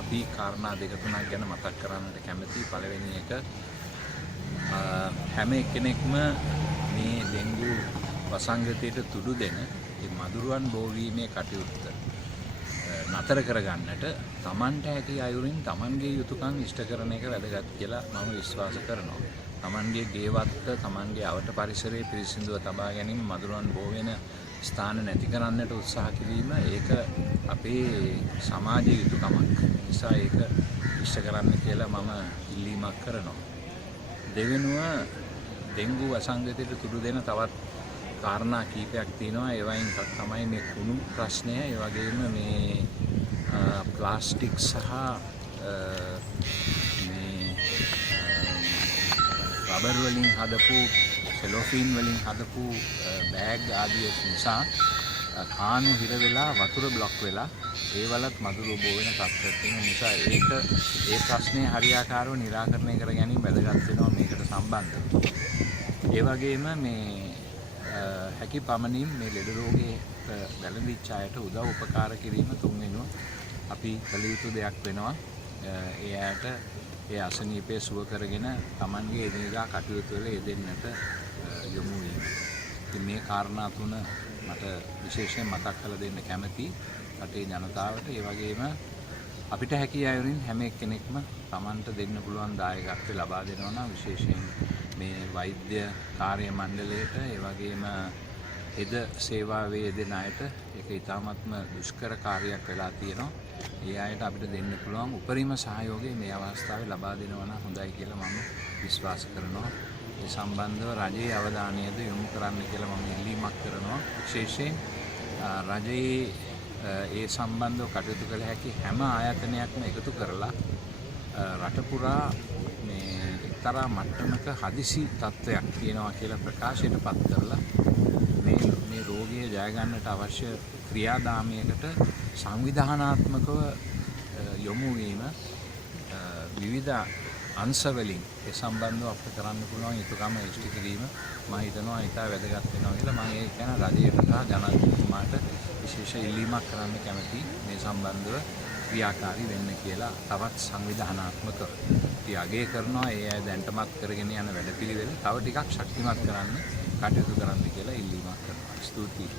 අපි කාරණා දෙක තුනක් ගැන මතක් කරන්නට කැමතියි. පළවෙනි එක හැම කෙනෙක්ම මේ ඩෙන්ගු වසංගතයට තුඩු දෙන මේ මදුරුවන් බෝවීමේ කටයුත්ත නතර කරගන්නට තමන්ට හැකි අයුරින් තමන්ගේ යුතුයකම් ඉෂ්ට කරන එක වැදගත් කියලා මම විශ්වාස කරනවා. තමන්ගේ ගේවත්ත තමන්ගේ අවට පරිසරයේ පිරිසිදුව තබා ගැනීම, මදුරුවන් බෝ වෙන ස්ථාන නැති කරන්නට උත්සාහ කිරීම ඒක අපේ සමාජයේ යුතුයකමක්. නිසා ඒක ඉෂ්ට කරන්න කියලා මම ඉල්ලීමක් කරනවා. දෙවෙනුව ඩෙන්ගු වසංගතයට තුඩු දෙන තවත් කාරණා කීපයක් තියෙනවා. ඒවයින් එකක් තමයි මේ කුණු ප්‍රශ්නය. ඒ වගේම මේ ප්ලාස්ටික් සහ මේ රබර් වලින් හදපු සෙලෝෆීන් වලින් හදපු බෑග් ආදිය නිසා කාණු හිර වෙලා වතුර බ්ලොක් වෙලා ඒවලත් මදුරු බෝ වෙන තත්ත්වයක් තියෙන නිසා ඒ ප්‍රශ්නේ හරියාකාරව निराකරණය කර ගැනීම වැදගත් වෙනවා මේකට සම්බන්ධව. ඒ වගේම මේ හැකි පමණින් මේ ලෙඩ රෝගයට වැළඳිච්ච අයට උදව් උපකාර කිරීම තුන්වෙනුව අපි කළ යුතු දෙයක් වෙනවා. ඒ අයට ඒ අසනීපය සුව කරගෙන Tamanගේ එදිනෙදා කටයුතු වල යෙදෙන්නට යොමු වීම. ඉතින් මේ කාරණා තුන මට විශේෂයෙන් මතක් කරලා දෙන්න කැමතියි රටේ ජනතාවට. ඒ වගේම අපිට හැකි අයුරින් හැම එක්කෙනෙක්ම Tamanට දෙන්න පුළුවන් දායකත්වය ලබා දෙනවා නම් විශේෂයෙන් මේ වෛද්‍ය කාර්ය මණ්ඩලයට, ඒ වගේම හෙද සේවාවේ යෙදෙන අයට ඒක ඉතාමත්ම දුෂ්කර කාර්යයක් වෙලා තියෙනවා. ඒ අයට අපිට දෙන්න පුළුවන් උපරිම සහයෝගය මේ අවස්ථාවේ ලබා දෙනවා නම් හොඳයි කියලා මම විශ්වාස කරනවා. ඒ සම්බන්ධව රජයේ අවධානයද යොමු කරන්න කියලා මම ඉල්ලීමක් කරනවා. විශේෂයෙන් රජයේ ඒ සම්බන්ධව කටයුතු කළ හැකි හැම ආයතනයක්ම එකතු කරලා රට පුරා මේ එක්තරා මට්ටමක හදිසි තත්ත්වයක් තියෙනවා කියලා ප්‍රකාශයට පත් කරලා මේ රෝගය ජය ගන්නට අවශ්‍ය ක්‍රියාදාමයකට සංවිධානාත්මකව යොමු වීම විවිධ අංශවලින් ඒ සම්බන්ධව අපිට කරන්න පුළුවන් යුතුයකම ඉෂ්ට කිරීම මම හිතනවා ඉතා වැදගත් වෙනවා කියලා. මම ඒක කියන රජයට සහ ජනාධිපතිතුමාට විශේෂ ඉල්ලීමක් කරන්න කැමතියි මේ සම්බන්ධව ක්‍රියාකාරී වෙන්න කියලා. තවත් සංවිධානාත්මක අගය කරනවා ඒ අය දැන්ටමත් කරගෙන යන වැඩපිළිවෙල තව ටිකක් ශක්තිමත් කරන්න කටයුතු කරන්න කියලා ඉල්ලීමක් කරනවා. ස්තුතියි.